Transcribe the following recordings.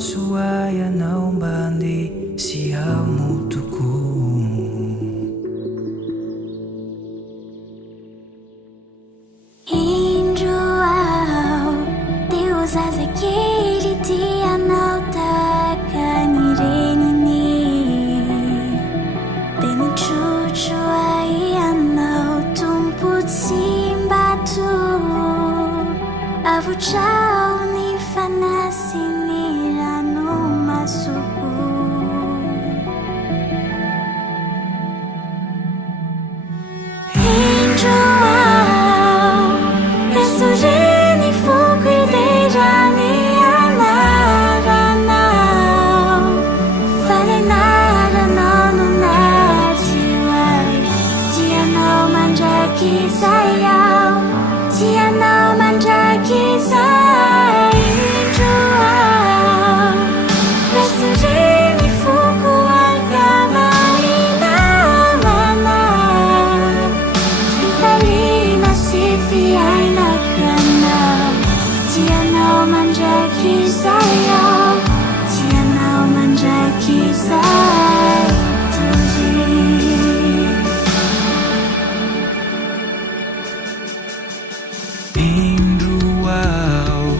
Suaya naumbandi siamutuku. Hinduau Deus aquele dia não taka nirenini Beni chuchu ai anau tumput simbatu Avuchau ni fanasi niranu masuku Hinduau Resurgeni fogo e dejani anaranau Fale nada não no natiwai Dia não manjaki sayau Dia não manjaki sayau Resurgeni fogo agamani naranau Vitalina se fiai na canal Dia não manjaki sayau Dia não manjaki sayau Indruau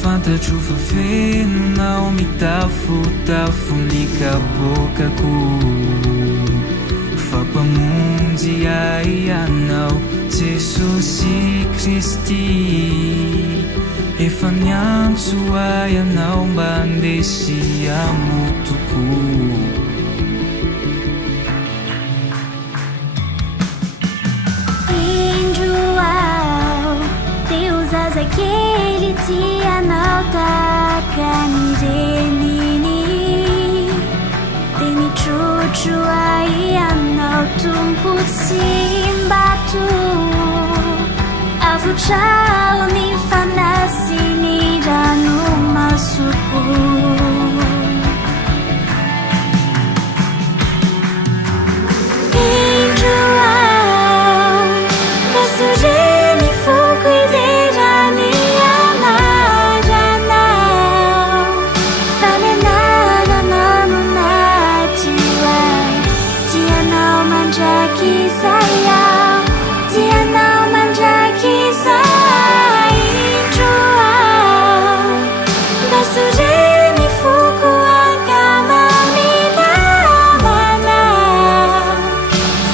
Fanta chuva feno não me tafu nika boca ku Fapa mundi ai anau Jesus Christi E fanyam suaya não bandesi amutuku. Aquele dia não taka nirenini Beni chuchu ai anau tumput simbatu Avuchau ni fanasi niranu masuku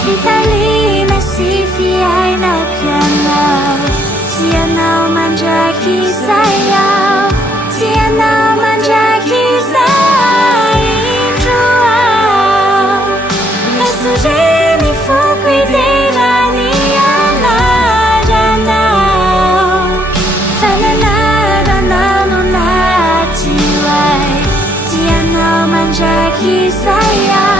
Vitalina se fiai na canal Dia não manjaki sayau Dia não manjaki sayau Ressurgeni fogo e derani anaranau Fale nada não no natiwai Dia não manjaki sayau